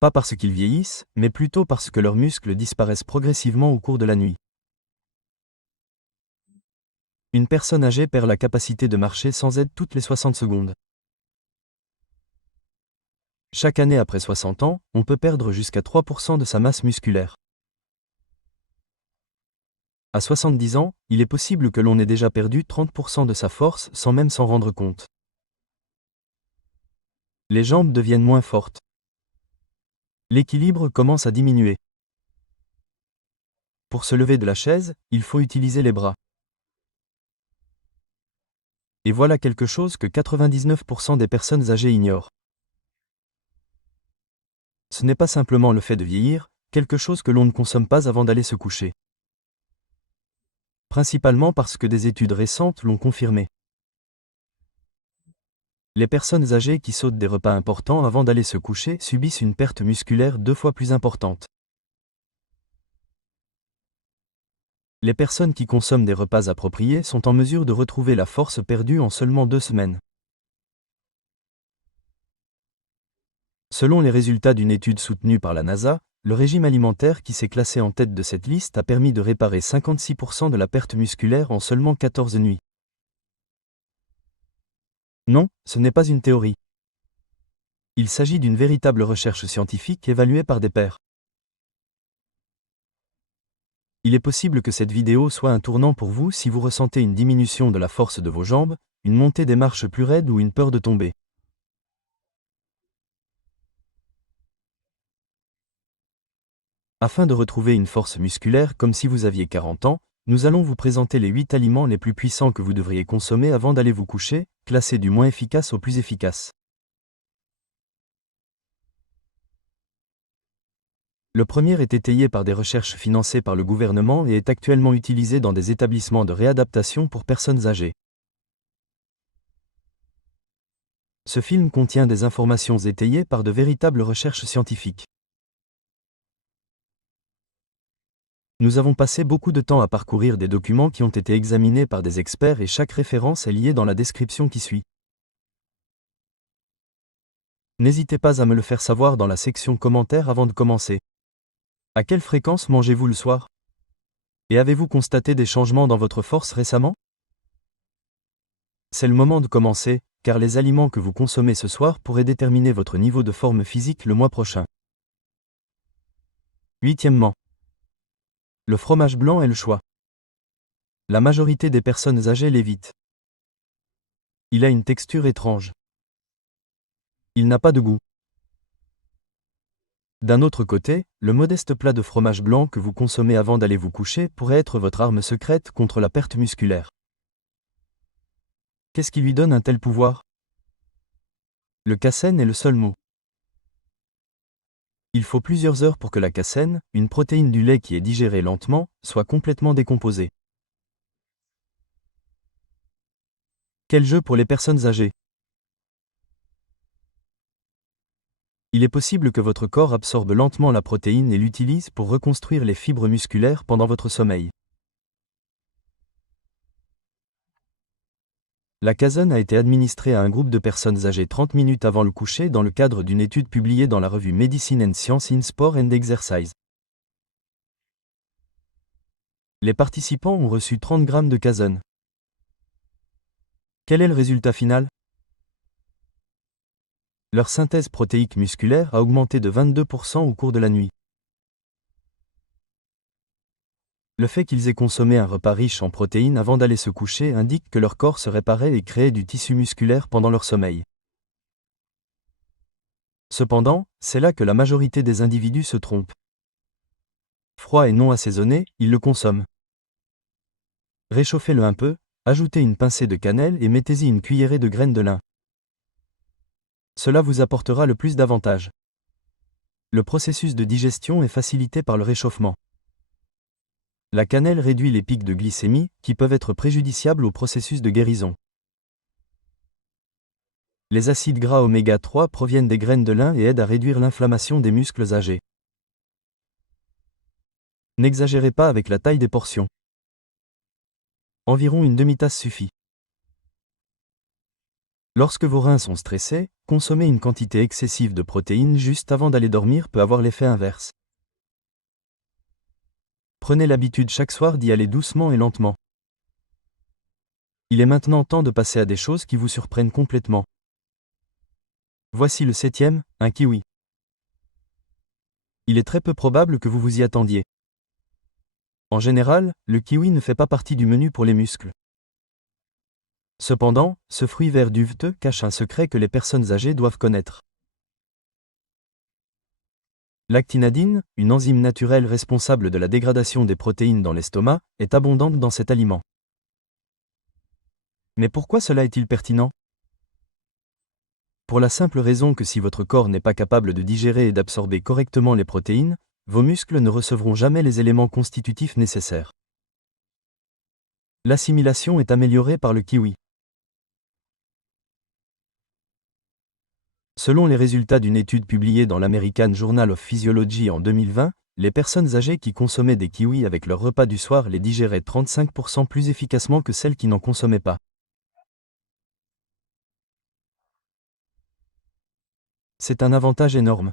Pas parce qu'ils vieillissent, mais plutôt parce que leurs muscles disparaissent progressivement au cours de la nuit. Une personne âgée perd la capacité de marcher sans aide toutes les 60 secondes. Chaque année après 60 ans, on peut perdre jusqu'à 3% de sa masse musculaire. À 70 ans, il est possible que l'on ait déjà perdu 30% de sa force sans même s'en rendre compte. Les jambes deviennent moins fortes. L'équilibre commence à diminuer. Pour se lever de la chaise, il faut utiliser les bras. Et voilà quelque chose que 99% des personnes âgées ignorent. Ce n'est pas simplement le fait de vieillir, quelque chose que l'on ne consomme pas avant d'aller se coucher. Principalement parce que des études récentes l'ont confirmé. Les personnes âgées qui sautent des repas importants avant d'aller se coucher subissent une perte musculaire 2 fois plus importante. Les personnes qui consomment des repas appropriés sont en mesure de retrouver la force perdue en seulement 2 semaines. Selon les résultats d'une étude soutenue par la NASA, le régime alimentaire qui s'est classé en tête de cette liste a permis de réparer 56% de la perte musculaire en seulement 14 nuits. Non, ce n'est pas une théorie. Il s'agit d'une véritable recherche scientifique évaluée par des pairs. Il est possible que cette vidéo soit un tournant pour vous si vous ressentez une diminution de la force de vos jambes, une montée des marches plus raide ou une peur de tomber. Afin de retrouver une force musculaire comme si vous aviez 40 ans, nous allons vous présenter les 8 aliments les plus puissants que vous devriez consommer avant d'aller vous coucher, classés du moins efficace au plus efficace. Le premier est étayé par des recherches financées par le gouvernement et est actuellement utilisé dans des établissements de réadaptation pour personnes âgées. Ce film contient des informations étayées par de véritables recherches scientifiques. Nous avons passé beaucoup de temps à parcourir des documents qui ont été examinés par des experts et chaque référence est liée dans la description qui suit. N'hésitez pas à me le faire savoir dans la section commentaires avant de commencer. À quelle fréquence mangez-vous le soir? Et avez-vous constaté des changements dans votre force récemment? C'est le moment de commencer, car les aliments que vous consommez ce soir pourraient déterminer votre niveau de forme physique le mois prochain. Huitièmement. Le fromage blanc est le choix. La majorité des personnes âgées l'évitent. Il a une texture étrange. Il n'a pas de goût. D'un autre côté, le modeste plat de fromage blanc que vous consommez avant d'aller vous coucher pourrait être votre arme secrète contre la perte musculaire. Qu'est-ce qui lui donne un tel pouvoir? Le caséine est le seul mot. Il faut plusieurs heures pour que la caséine, une protéine du lait qui est digérée lentement, soit complètement décomposée. Quel jeu pour les personnes âgées? Il est possible que votre corps absorbe lentement la protéine et l'utilise pour reconstruire les fibres musculaires pendant votre sommeil. La caséine a été administrée à un groupe de personnes âgées 30 minutes avant le coucher dans le cadre d'une étude publiée dans la revue Medicine and Science in Sport and Exercise. Les participants ont reçu 30 grammes de caséine. Quel est le résultat final? Leur synthèse protéique musculaire a augmenté de 22% au cours de la nuit. Le fait qu'ils aient consommé un repas riche en protéines avant d'aller se coucher indique que leur corps se réparait et créait du tissu musculaire pendant leur sommeil. Cependant, c'est là que la majorité des individus se trompent. Froid et non assaisonné, ils le consomment. Réchauffez-le un peu, ajoutez une pincée de cannelle et mettez-y une cuillerée de graines de lin. Cela vous apportera le plus d'avantages. Le processus de digestion est facilité par le réchauffement. La cannelle réduit les pics de glycémie, qui peuvent être préjudiciables au processus de guérison. Les acides gras oméga 3 proviennent des graines de lin et aident à réduire l'inflammation des muscles âgés. N'exagérez pas avec la taille des portions. Environ une demi-tasse suffit. Lorsque vos reins sont stressés, consommer une quantité excessive de protéines juste avant d'aller dormir peut avoir l'effet inverse. Prenez l'habitude chaque soir d'y aller doucement et lentement. Il est maintenant temps de passer à des choses qui vous surprennent complètement. Voici le 7e, un kiwi. Il est très peu probable que vous vous y attendiez. En général, le kiwi ne fait pas partie du menu pour les muscles. Cependant, ce fruit vert duveteux cache un secret que les personnes âgées doivent connaître. L'actinidine, une enzyme naturelle responsable de la dégradation des protéines dans l'estomac, est abondante dans cet aliment. Mais pourquoi cela est-il pertinent? Pour la simple raison que si votre corps n'est pas capable de digérer et d'absorber correctement les protéines, vos muscles ne recevront jamais les éléments constitutifs nécessaires. L'assimilation est améliorée par le kiwi. Selon les résultats d'une étude publiée dans l'American Journal of Physiology en 2020, les personnes âgées qui consommaient des kiwis avec leur repas du soir les digéraient 35% plus efficacement que celles qui n'en consommaient pas. C'est un avantage énorme.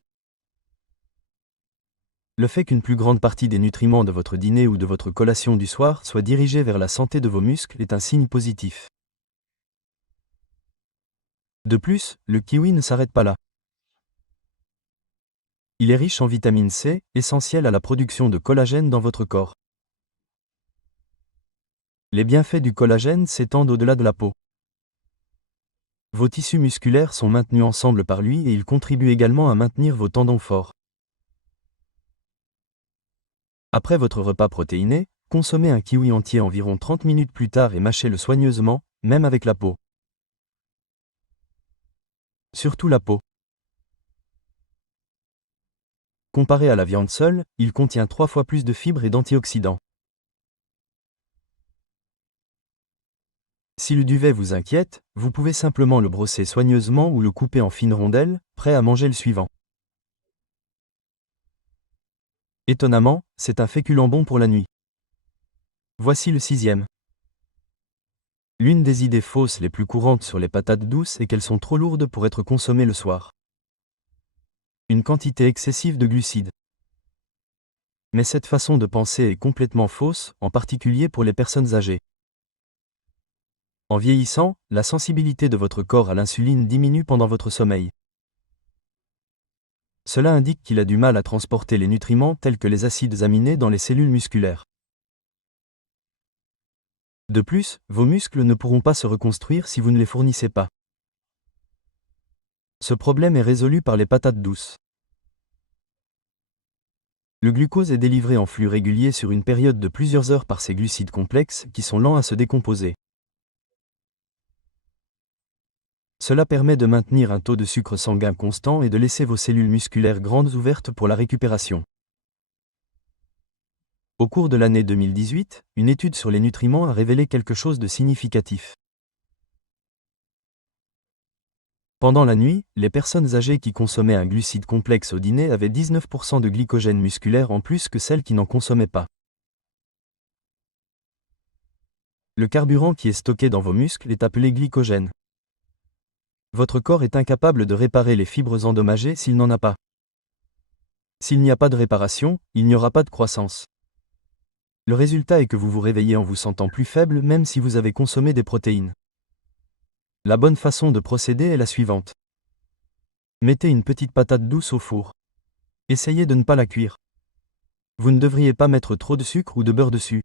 Le fait qu'une plus grande partie des nutriments de votre dîner ou de votre collation du soir soit dirigée vers la santé de vos muscles est un signe positif. De plus, le kiwi ne s'arrête pas là. Il est riche en vitamine C, essentielle à la production de collagène dans votre corps. Les bienfaits du collagène s'étendent au-delà de la peau. Vos tissus musculaires sont maintenus ensemble par lui et il contribue également à maintenir vos tendons forts. Après votre repas protéiné, consommez un kiwi entier environ 30 minutes plus tard et mâchez-le soigneusement, même avec la peau. Surtout la peau. Comparé à la viande seule, il contient 3 fois plus de fibres et d'antioxydants. Si le duvet vous inquiète, vous pouvez simplement le brosser soigneusement ou le couper en fines rondelles, prêt à manger le suivant. Étonnamment, c'est un féculent bon pour la nuit. Voici le 6e. L'une des idées fausses les plus courantes sur les patates douces est qu'elles sont trop lourdes pour être consommées le soir. Une quantité excessive de glucides. Mais cette façon de penser est complètement fausse, en particulier pour les personnes âgées. En vieillissant, la sensibilité de votre corps à l'insuline diminue pendant votre sommeil. Cela indique qu'il a du mal à transporter les nutriments tels que les acides aminés dans les cellules musculaires. De plus, vos muscles ne pourront pas se reconstruire si vous ne les fournissez pas. Ce problème est résolu par les patates douces. Le glucose est délivré en flux régulier sur une période de plusieurs heures par ces glucides complexes qui sont lents à se décomposer. Cela permet de maintenir un taux de sucre sanguin constant et de laisser vos cellules musculaires grandes ouvertes pour la récupération. Au cours de l'année 2018, une étude sur les nutriments a révélé quelque chose de significatif. Pendant la nuit, les personnes âgées qui consommaient un glucide complexe au dîner avaient 19% de glycogène musculaire en plus que celles qui n'en consommaient pas. Le carburant qui est stocké dans vos muscles est appelé glycogène. Votre corps est incapable de réparer les fibres endommagées s'il n'en a pas. S'il n'y a pas de réparation, il n'y aura pas de croissance. Le résultat est que vous vous réveillez en vous sentant plus faible même si vous avez consommé des protéines. La bonne façon de procéder est la suivante. Mettez une petite patate douce au four. Essayez de ne pas la cuire. Vous ne devriez pas mettre trop de sucre ou de beurre dessus.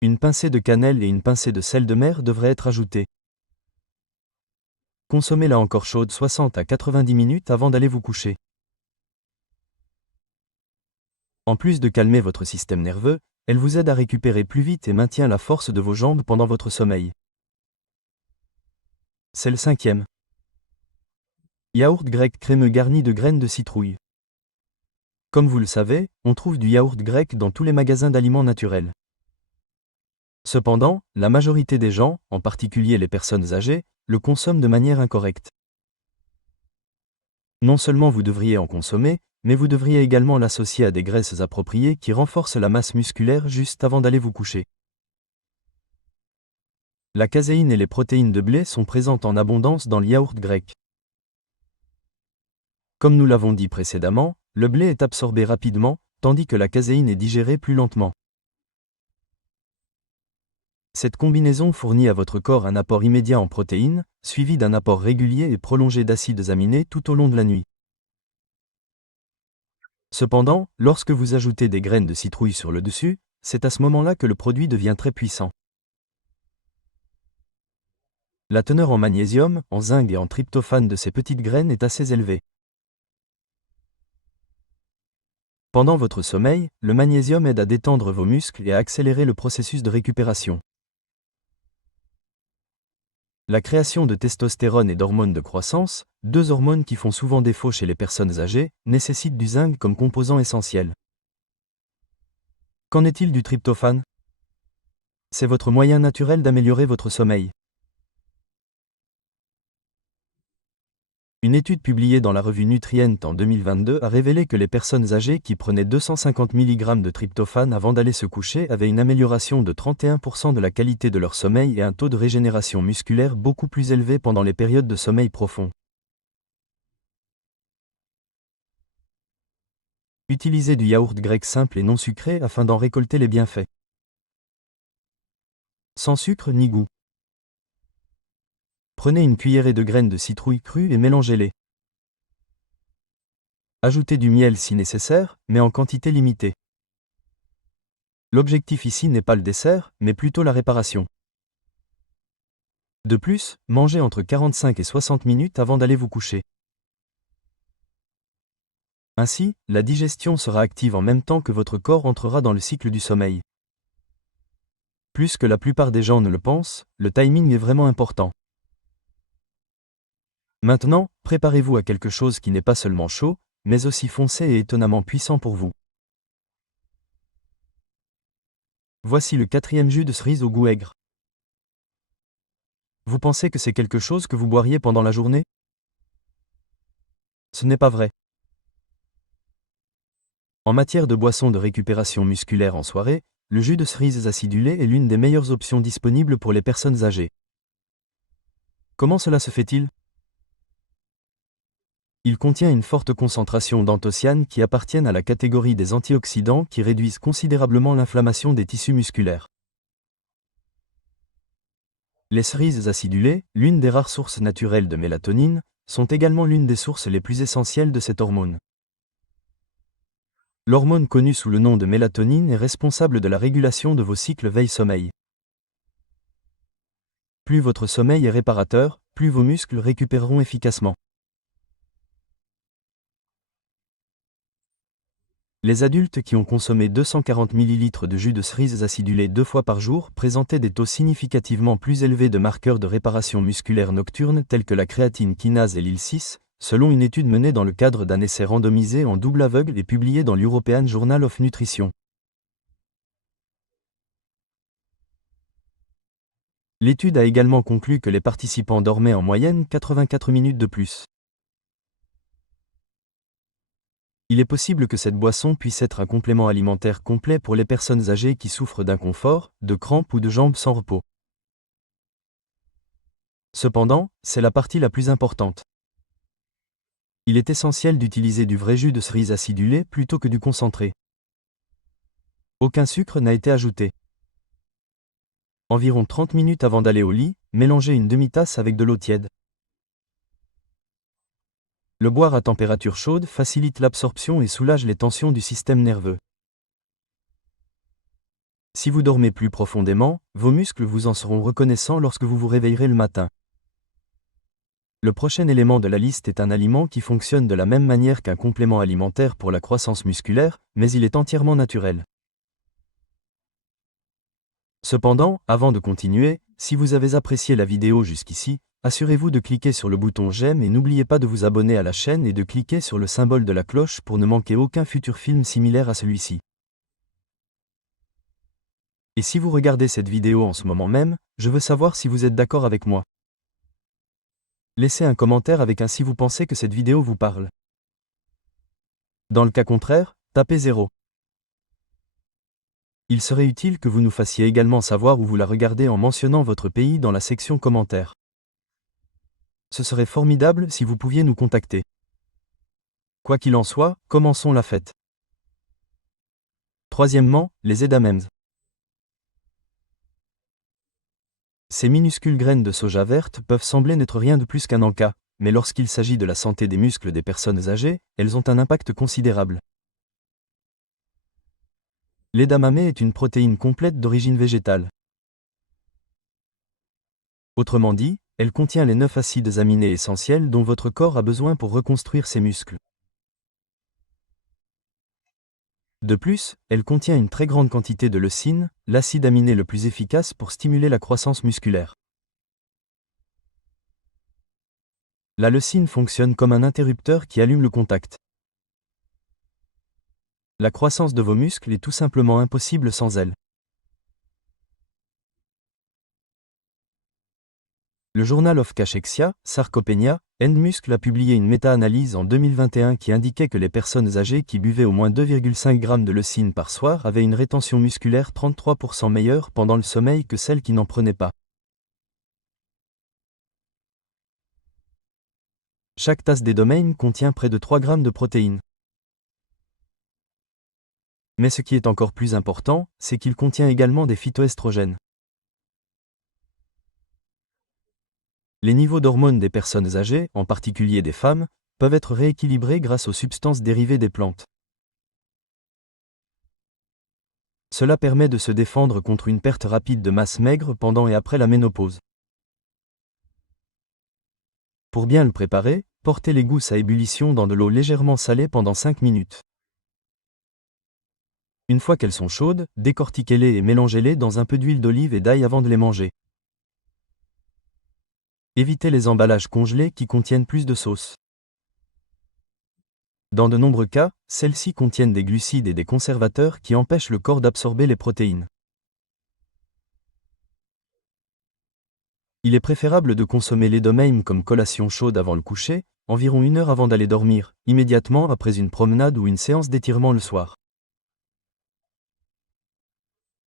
Une pincée de cannelle et une pincée de sel de mer devraient être ajoutées. Consommez-la encore chaude 60 à 90 minutes avant d'aller vous coucher. En plus de calmer votre système nerveux, elle vous aide à récupérer plus vite et maintient la force de vos jambes pendant votre sommeil. C'est le 5e. Yaourt grec crémeux garni de graines de citrouille. Comme vous le savez, on trouve du yaourt grec dans tous les magasins d'aliments naturels. Cependant, la majorité des gens, en particulier les personnes âgées, le consomment de manière incorrecte. Non seulement vous devriez en consommer, mais vous devriez également l'associer à des graisses appropriées qui renforcent la masse musculaire juste avant d'aller vous coucher. La caséine et les protéines de blé sont présentes en abondance dans le yaourt grec. Comme nous l'avons dit précédemment, le blé est absorbé rapidement, tandis que la caséine est digérée plus lentement. Cette combinaison fournit à votre corps un apport immédiat en protéines, suivi d'un apport régulier et prolongé d'acides aminés tout au long de la nuit. Cependant, lorsque vous ajoutez des graines de citrouille sur le dessus, c'est à ce moment-là que le produit devient très puissant. La teneur en magnésium, en zinc et en tryptophane de ces petites graines est assez élevée. Pendant votre sommeil, le magnésium aide à détendre vos muscles et à accélérer le processus de récupération. La création de testostérone et d'hormones de croissance, deux hormones qui font souvent défaut chez les personnes âgées, nécessitent du zinc comme composant essentiel. Qu'en est-il du tryptophane? C'est votre moyen naturel d'améliorer votre sommeil. Une étude publiée dans la revue Nutrient en 2022 a révélé que les personnes âgées qui prenaient 250 mg de tryptophane avant d'aller se coucher avaient une amélioration de 31% de la qualité de leur sommeil et un taux de régénération musculaire beaucoup plus élevé pendant les périodes de sommeil profond. Utilisez du yaourt grec simple et non sucré afin d'en récolter les bienfaits. Sans sucre ni goût. Prenez une cuillerée de graines de citrouille crues et mélangez-les. Ajoutez du miel si nécessaire, mais en quantité limitée. L'objectif ici n'est pas le dessert, mais plutôt la réparation. De plus, mangez entre 45 et 60 minutes avant d'aller vous coucher. Ainsi, la digestion sera active en même temps que votre corps entrera dans le cycle du sommeil. Plus que la plupart des gens ne le pensent, le timing est vraiment important. Maintenant, préparez-vous à quelque chose qui n'est pas seulement chaud, mais aussi foncé et étonnamment puissant pour vous. Voici le 4e jus de cerise au goût aigre. Vous pensez que c'est quelque chose que vous boiriez pendant la journée? Ce n'est pas vrai. En matière de boissons de récupération musculaire en soirée, le jus de cerise acidulé est l'une des meilleures options disponibles pour les personnes âgées. Comment cela se fait-il? Il contient une forte concentration d'anthocyanes qui appartiennent à la catégorie des antioxydants qui réduisent considérablement l'inflammation des tissus musculaires. Les cerises acidulées, l'une des rares sources naturelles de mélatonine, sont également l'une des sources les plus essentielles de cette hormone. L'hormone connue sous le nom de mélatonine est responsable de la régulation de vos cycles veille-sommeil. Plus votre sommeil est réparateur, plus vos muscles récupéreront efficacement. Les adultes qui ont consommé 240 ml de jus de cerises acidulé 2 fois par jour présentaient des taux significativement plus élevés de marqueurs de réparation musculaire nocturne tels que la créatine kinase et l'IL-6, selon une étude menée dans le cadre d'un essai randomisé en double aveugle et publié dans l'European Journal of Nutrition. L'étude a également conclu que les participants dormaient en moyenne 84 minutes de plus. Il est possible que cette boisson puisse être un complément alimentaire complet pour les personnes âgées qui souffrent d'inconfort, de crampes ou de jambes sans repos. Cependant, c'est la partie la plus importante. Il est essentiel d'utiliser du vrai jus de cerise acidulé plutôt que du concentré. Aucun sucre n'a été ajouté. Environ 30 minutes avant d'aller au lit, mélangez une demi-tasse avec de l'eau tiède. Le boire à température chaude facilite l'absorption et soulage les tensions du système nerveux. Si vous dormez plus profondément, vos muscles vous en seront reconnaissants lorsque vous vous réveillerez le matin. Le prochain élément de la liste est un aliment qui fonctionne de la même manière qu'un complément alimentaire pour la croissance musculaire, mais il est entièrement naturel. Cependant, avant de continuer, si vous avez apprécié la vidéo jusqu'ici, assurez-vous de cliquer sur le bouton j'aime et n'oubliez pas de vous abonner à la chaîne et de cliquer sur le symbole de la cloche pour ne manquer aucun futur film similaire à celui-ci. Et si vous regardez cette vidéo en ce moment même, je veux savoir si vous êtes d'accord avec moi. Laissez un commentaire avec un si vous pensez que cette vidéo vous parle. Dans le cas contraire, tapez 0. Il serait utile que vous nous fassiez également savoir où vous la regardez en mentionnant votre pays dans la section commentaires. Ce serait formidable si vous pouviez nous contacter. Quoi qu'il en soit, commençons la fête. Troisièmement, les edamame. Ces minuscules graines de soja verte peuvent sembler n'être rien de plus qu'un encas, mais lorsqu'il s'agit de la santé des muscles des personnes âgées, elles ont un impact considérable. L'edamame est une protéine complète d'origine végétale. Autrement dit, elle contient les 9 acides aminés essentiels dont votre corps a besoin pour reconstruire ses muscles. De plus, elle contient une très grande quantité de leucine, l'acide aminé le plus efficace pour stimuler la croissance musculaire. La leucine fonctionne comme un interrupteur qui allume le contact. La croissance de vos muscles est tout simplement impossible sans elle. Le Journal of Cachexia, Sarcopenia, and Muscle a publié une méta-analyse en 2021 qui indiquait que les personnes âgées qui buvaient au moins 2,5 g de leucine par soir avaient une rétention musculaire 33% meilleure pendant le sommeil que celles qui n'en prenaient pas. Chaque tasse d'edamame contient près de 3 g de protéines. Mais ce qui est encore plus important, c'est qu'il contient également des phytoestrogènes. Les niveaux d'hormones des personnes âgées, en particulier des femmes, peuvent être rééquilibrés grâce aux substances dérivées des plantes. Cela permet de se défendre contre une perte rapide de masse maigre pendant et après la ménopause. Pour bien le préparer, portez les gousses à ébullition dans de l'eau légèrement salée pendant 5 minutes. Une fois qu'elles sont chaudes, décortiquez-les et mélangez-les dans un peu d'huile d'olive et d'ail avant de les manger. Évitez les emballages congelés qui contiennent plus de sauce. Dans de nombreux cas, celles-ci contiennent des glucides et des conservateurs qui empêchent le corps d'absorber les protéines. Il est préférable de consommer l'edamame comme collation chaude avant le coucher, environ 1 heure avant d'aller dormir, immédiatement après une promenade ou une séance d'étirement le soir.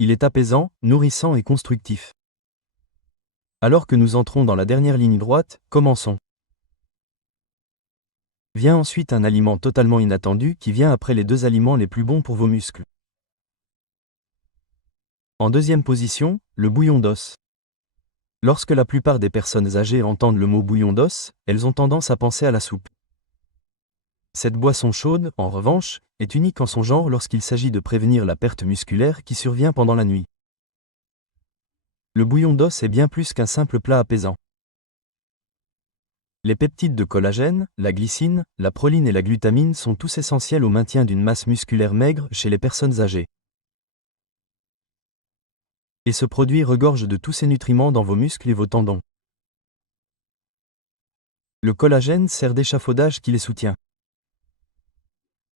Il est apaisant, nourrissant et constructif. Alors que nous entrons dans la dernière ligne droite, commençons. Vient ensuite un aliment totalement inattendu qui vient après les 2 aliments les plus bons pour vos muscles. En deuxième position, le bouillon d'os. Lorsque la plupart des personnes âgées entendent le mot bouillon d'os, elles ont tendance à penser à la soupe. Cette boisson chaude, en revanche, est unique en son genre lorsqu'il s'agit de prévenir la perte musculaire qui survient pendant la nuit. Le bouillon d'os est bien plus qu'un simple plat apaisant. Les peptides de collagène, la glycine, la proline et la glutamine sont tous essentiels au maintien d'une masse musculaire maigre chez les personnes âgées. Et ce produit regorge de tous ces nutriments dans vos muscles et vos tendons. Le collagène sert d'échafaudage qui les soutient.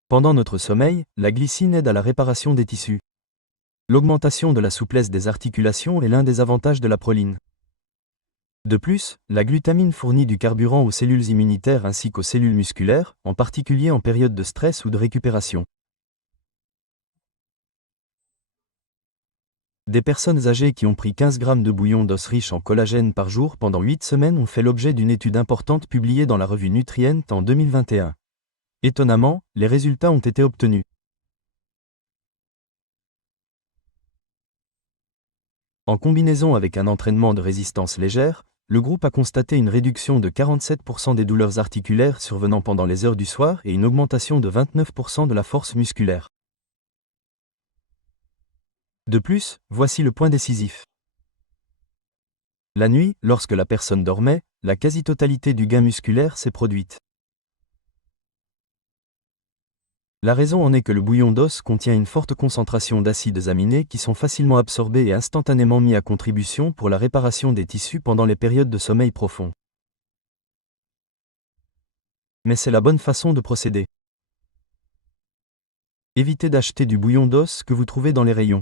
Pendant notre sommeil, la glycine aide à la réparation des tissus. L'augmentation de la souplesse des articulations est l'un des avantages de la proline. De plus, la glutamine fournit du carburant aux cellules immunitaires ainsi qu'aux cellules musculaires, en particulier en période de stress ou de récupération. Des personnes âgées qui ont pris 15 g de bouillon d'os riche en collagène par jour pendant 8 semaines ont fait l'objet d'une étude importante publiée dans la revue Nutrient en 2021. Étonnamment, les résultats ont été obtenus. En combinaison avec un entraînement de résistance légère, le groupe a constaté une réduction de 47% des douleurs articulaires survenant pendant les heures du soir et une augmentation de 29% de la force musculaire. De plus, voici le point décisif. La nuit, lorsque la personne dormait, la quasi-totalité du gain musculaire s'est produite. La raison en est que le bouillon d'os contient une forte concentration d'acides aminés qui sont facilement absorbés et instantanément mis à contribution pour la réparation des tissus pendant les périodes de sommeil profond. Mais c'est la bonne façon de procéder. Évitez d'acheter du bouillon d'os que vous trouvez dans les rayons.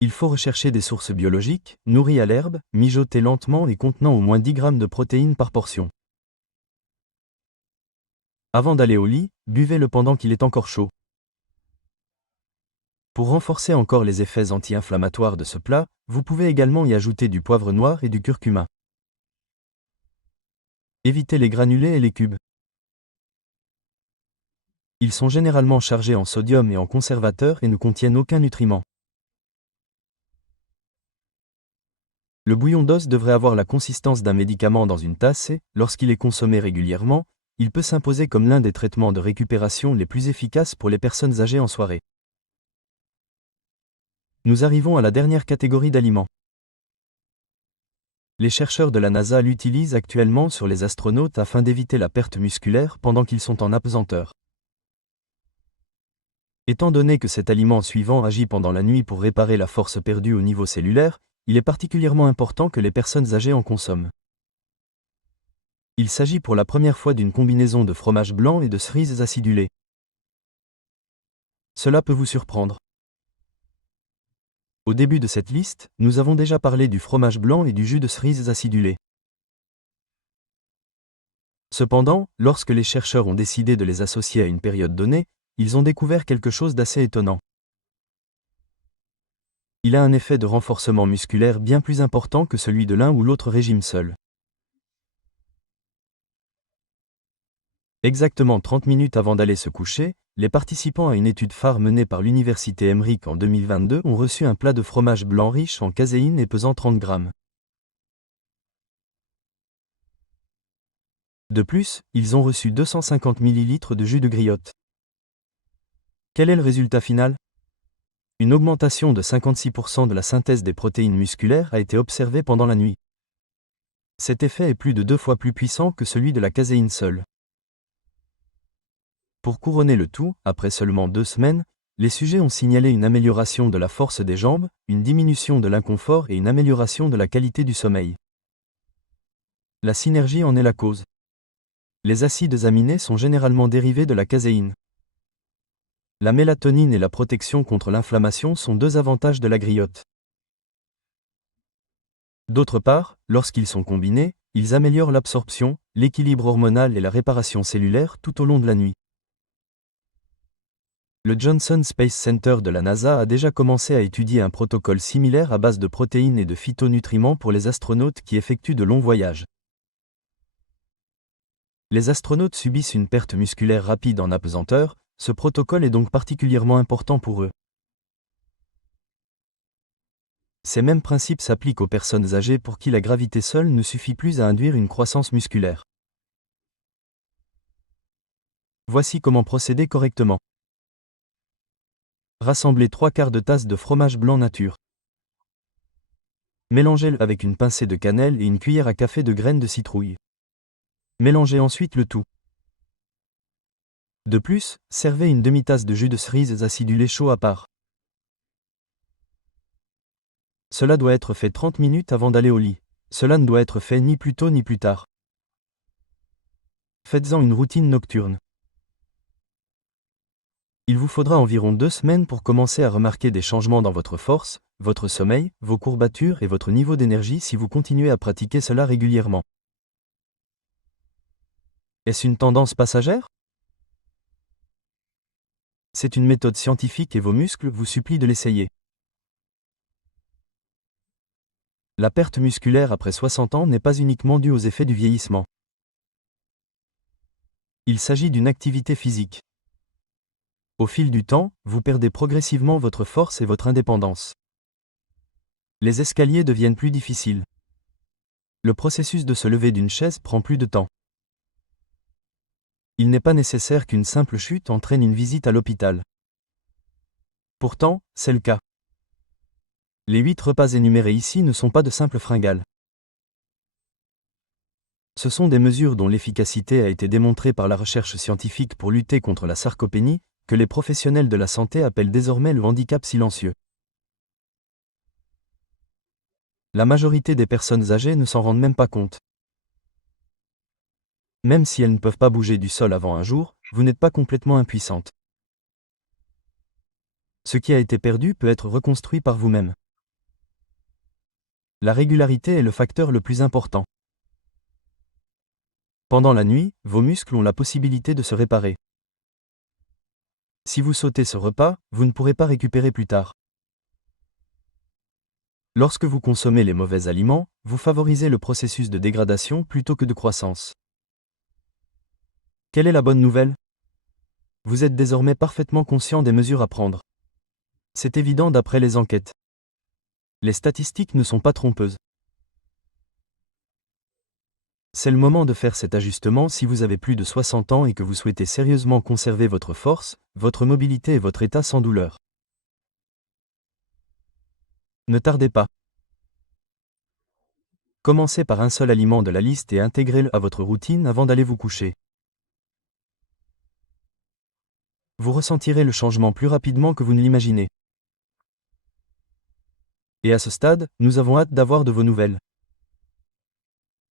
Il faut rechercher des sources biologiques, nourries à l'herbe, mijotées lentement et contenant au moins 10 g de protéines par portion. Avant d'aller au lit, buvez-le pendant qu'il est encore chaud. Pour renforcer encore les effets anti-inflammatoires de ce plat, vous pouvez également y ajouter du poivre noir et du curcuma. Évitez les granulés et les cubes. Ils sont généralement chargés en sodium et en conservateurs et ne contiennent aucun nutriment. Le bouillon d'os devrait avoir la consistance d'un médicament dans une tasse et, lorsqu'il est consommé régulièrement, il peut s'imposer comme l'un des traitements de récupération les plus efficaces pour les personnes âgées en soirée. Nous arrivons à la dernière catégorie d'aliments. Les chercheurs de la NASA l'utilisent actuellement sur les astronautes afin d'éviter la perte musculaire pendant qu'ils sont en apesanteur. Étant donné que cet aliment suivant agit pendant la nuit pour réparer la force perdue au niveau cellulaire, il est particulièrement important que les personnes âgées en consomment. Il s'agit pour la première fois d'une combinaison de fromage blanc et de cerises acidulées. Cela peut vous surprendre. Au début de cette liste, nous avons déjà parlé du fromage blanc et du jus de cerises acidulées. Cependant, lorsque les chercheurs ont décidé de les associer à une période donnée, ils ont découvert quelque chose d'assez étonnant. Il a un effet de renforcement musculaire bien plus important que celui de l'un ou l'autre régime seul. Exactement 30 minutes avant d'aller se coucher, les participants à une étude phare menée par l'Université Emmerich en 2022 ont reçu un plat de fromage blanc riche en caséine et pesant 30 grammes. De plus, ils ont reçu 250 ml de jus de griotte. Quel est le résultat final ? Une augmentation de 56% de la synthèse des protéines musculaires a été observée pendant la nuit. Cet effet est plus de 2 fois plus puissant que celui de la caséine seule. Pour couronner le tout, après seulement 2 semaines, les sujets ont signalé une amélioration de la force des jambes, une diminution de l'inconfort et une amélioration de la qualité du sommeil. La synergie en est la cause. Les acides aminés sont généralement dérivés de la caséine. La mélatonine et la protection contre l'inflammation sont 2 avantages de la griotte. D'autre part, lorsqu'ils sont combinés, ils améliorent l'absorption, l'équilibre hormonal et la réparation cellulaire tout au long de la nuit. Le Johnson Space Center de la NASA a déjà commencé à étudier un protocole similaire à base de protéines et de phytonutriments pour les astronautes qui effectuent de longs voyages. Les astronautes subissent une perte musculaire rapide en apesanteur, ce protocole est donc particulièrement important pour eux. Ces mêmes principes s'appliquent aux personnes âgées pour qui la gravité seule ne suffit plus à induire une croissance musculaire. Voici comment procéder correctement. Rassemblez 3/4 de tasse de fromage blanc nature. Mélangez-le avec une pincée de cannelle et une cuillère à café de graines de citrouille. Mélangez ensuite le tout. De plus, servez une demi-tasse de jus de cerises acidulé chaud à part. Cela doit être fait 30 minutes avant d'aller au lit. Cela ne doit être fait ni plus tôt ni plus tard. Faites-en une routine nocturne. Il vous faudra environ 2 semaines pour commencer à remarquer des changements dans votre force, votre sommeil, vos courbatures et votre niveau d'énergie si vous continuez à pratiquer cela régulièrement. Est-ce une tendance passagère ? C'est une méthode scientifique et vos muscles vous supplient de l'essayer. La perte musculaire après 60 ans n'est pas uniquement due aux effets du vieillissement. Il s'agit d'une activité physique. Au fil du temps, vous perdez progressivement votre force et votre indépendance. Les escaliers deviennent plus difficiles. Le processus de se lever d'une chaise prend plus de temps. Il n'est pas nécessaire qu'une simple chute entraîne une visite à l'hôpital. Pourtant, c'est le cas. Les 8 repas énumérés ici ne sont pas de simples fringales. Ce sont des mesures dont l'efficacité a été démontrée par la recherche scientifique pour lutter contre la sarcopénie, que les professionnels de la santé appellent désormais le handicap silencieux. La majorité des personnes âgées ne s'en rendent même pas compte. Même si elles ne peuvent pas bouger du sol avant un jour, vous n'êtes pas complètement impuissante. Ce qui a été perdu peut être reconstruit par vous-même. La régularité est le facteur le plus important. Pendant la nuit, vos muscles ont la possibilité de se réparer. Si vous sautez ce repas, vous ne pourrez pas récupérer plus tard. Lorsque vous consommez les mauvais aliments, vous favorisez le processus de dégradation plutôt que de croissance. Quelle est la bonne nouvelle? Vous êtes désormais parfaitement conscient des mesures à prendre. C'est évident d'après les enquêtes. Les statistiques ne sont pas trompeuses. C'est le moment de faire cet ajustement si vous avez plus de 60 ans et que vous souhaitez sérieusement conserver votre force, votre mobilité et votre état sans douleur. Ne tardez pas. Commencez par un seul aliment de la liste et intégrez-le à votre routine avant d'aller vous coucher. Vous ressentirez le changement plus rapidement que vous ne l'imaginez. Et à ce stade, nous avons hâte d'avoir de vos nouvelles.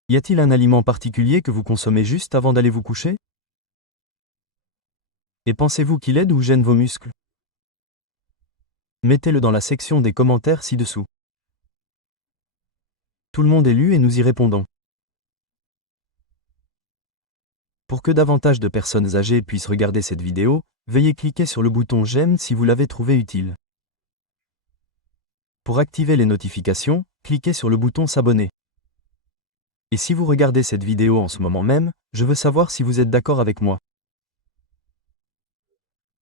Y a-t-il un aliment particulier que vous consommez juste avant d'aller vous coucher? Et pensez-vous qu'il aide ou gêne vos muscles? Mettez-le dans la section des commentaires ci-dessous. Tout le monde est lu et nous y répondons. Pour que davantage de personnes âgées puissent regarder cette vidéo, veuillez cliquer sur le bouton j'aime si vous l'avez trouvé utile. Pour activer les notifications, cliquez sur le bouton s'abonner. Et si vous regardez cette vidéo en ce moment même, je veux savoir si vous êtes d'accord avec moi.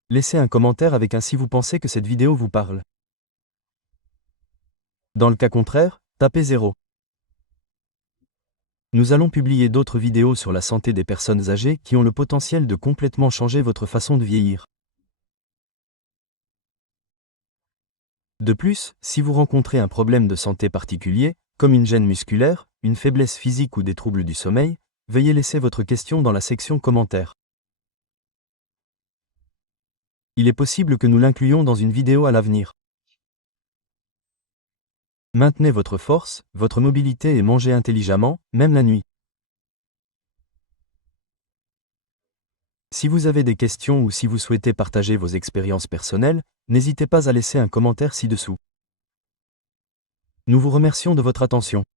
Laissez un commentaire avec un si vous pensez que cette vidéo vous parle. Dans le cas contraire, tapez 0. Nous allons publier d'autres vidéos sur la santé des personnes âgées qui ont le potentiel de complètement changer votre façon de vieillir. De plus, si vous rencontrez un problème de santé particulier, comme une gêne musculaire, une faiblesse physique ou des troubles du sommeil, veuillez laisser votre question dans la section commentaires. Il est possible que nous l'incluions dans une vidéo à l'avenir. Maintenez votre force, votre mobilité et mangez intelligemment, même la nuit. Si vous avez des questions ou si vous souhaitez partager vos expériences personnelles, n'hésitez pas à laisser un commentaire ci-dessous. Nous vous remercions de votre attention.